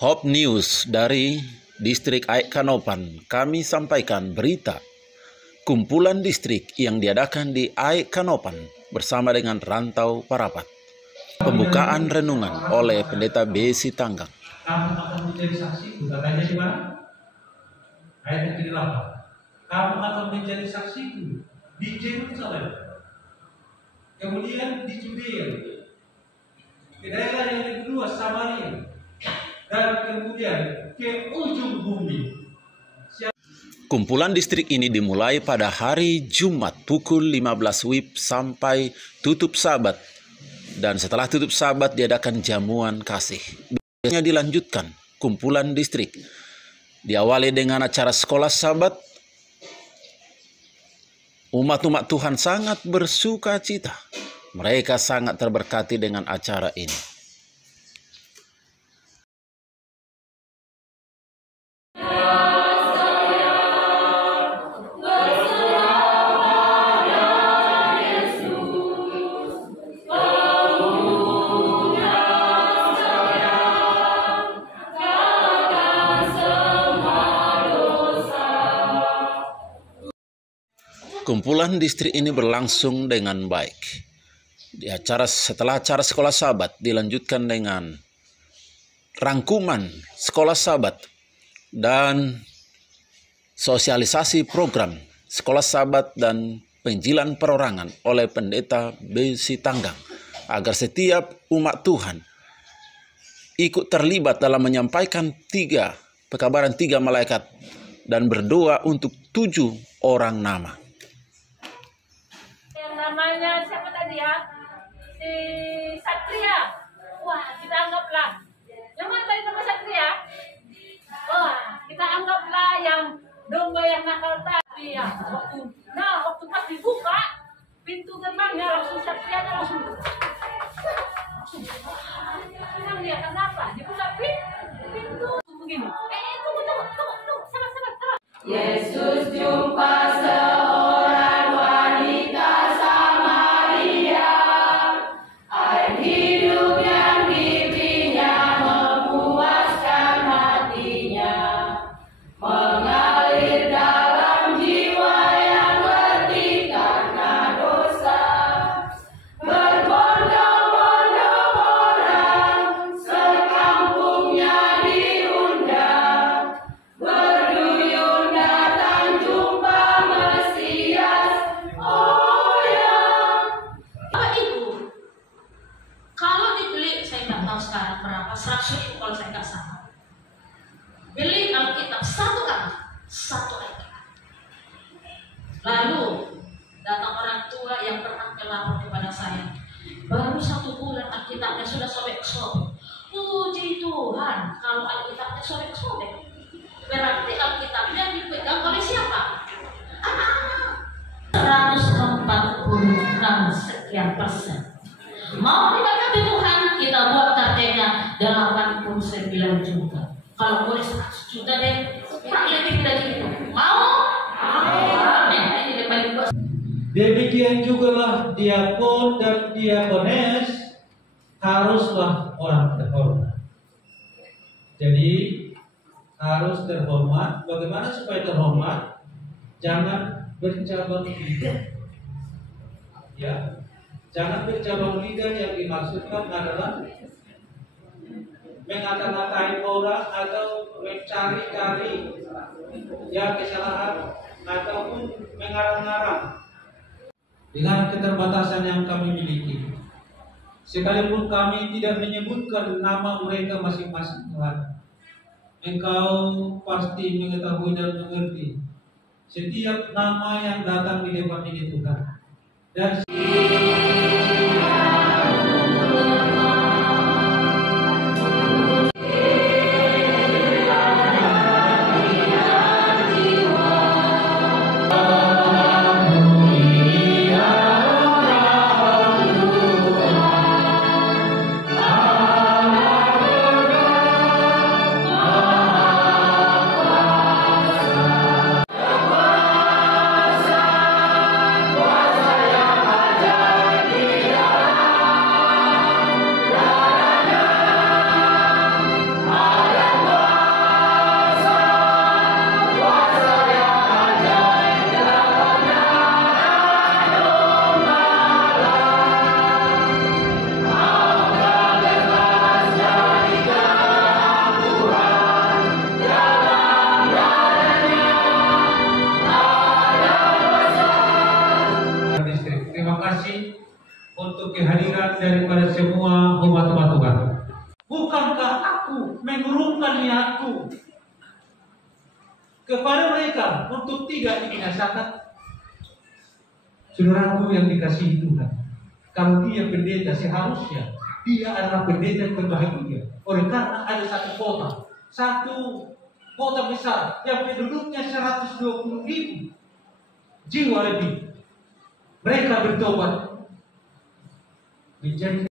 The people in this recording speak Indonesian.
Hope News dari Distrik Aikanopan, kami sampaikan berita kumpulan distrik yang diadakan di Aikanopan bersama dengan Rantau Parapat. Pembukaan renungan oleh Pendeta Besi Tanggang. Kamu akan menjadi saksiku, katanya di mana? Ayat yang ke-8. Kamu akan menjadi saksiku di Yerusalem, kemudian di Judea, di daerah yang kedua Samaria, dan kemudian ke ujung bumi. Kumpulan distrik ini dimulai pada hari Jumat pukul 15 WIB sampai tutup Sabat. Dan setelah tutup Sabat diadakan jamuan kasih. Biasanya dilanjutkan kumpulan distrik. Diawali dengan acara sekolah Sabat. Umat-umat Tuhan sangat bersuka cita. Mereka sangat terberkati dengan acara ini. Kumpulan distrik ini berlangsung dengan baik. Setelah acara sekolah Sabat dilanjutkan dengan rangkuman sekolah Sabat dan sosialisasi program sekolah Sabat dan penginjilan perorangan oleh Pendeta Besi Tanggang agar setiap umat Tuhan ikut terlibat dalam menyampaikan pekabaran 3 malaikat dan berdoa untuk 7 orang nama. Namanya siapa tadi ya? Si Satria. Wah, kita anggaplah. Yang mana tadi nama Satria? Wah, kita anggaplah yang domba yang nakal tadi ya. Waktu pas dibuka pintu gerbangnya langsung Satria langsung. Senang dia kenapa? Dibuka pintu begini. Tunggu. Sabar. Yesus jumpa seorang wanita Samaria, air hidup yang diberinya memuaskan hatinya, mengalir dalam jiwa yang letih karena dosa. Berbondong-bondong orang sekampungnya diundang, berduyun datang jumpa Mesias. Oh ya. Bapak Ibu, kalau dibeli, saya nggak tahu sekarang berapa, 100.000 kalau saya nggak salah. Beli Alkitab satu kali, satu ayat. Lalu datang orang tua yang pernah melapor kepada saya. Baru 1 bulan Alkitabnya sudah sobek-sobek. Puji Tuhan, kalau Alkitabnya sobek-sobek, berarti Alkitabnya dipegang oleh siapa? Anak-anak. 146 sekian persen. Mau diberkati Tuhan, kita buat targetnya 89 juta. Kalau boleh 100 juta deh, kurang lebih tidak gitu. Mau? Amin. Ini depan Ibu. Demikian juga lah diakon dan diakones haruslah orang terhormat. Jadi harus terhormat. Bagaimana supaya terhormat? Jangan bercabang lidah. Ya, jangan bercabang lidah. Yang dimaksudkan adalah mengata-ngatain orang atau mencari-cari kesalahan ataupun mengarang-arang. Dengan keterbatasan yang kami miliki, sekalipun kami tidak menyebutkan nama mereka masing-masing, Tuhan, Engkau pasti mengetahui dan mengerti setiap nama yang datang di depan ini, Tuhan. Dan Kuasa yang ajaib mengurungkan niatku kepada mereka untuk tidak dibinasakan. Saudaraku yang dikasihi Tuhan, kalau dia pendeta, seharusnya dia adalah pendeta yang berbahagia. Oleh karena ada satu kota besar yang penduduknya 120.000 jiwa lebih. Mereka bertobat menjadi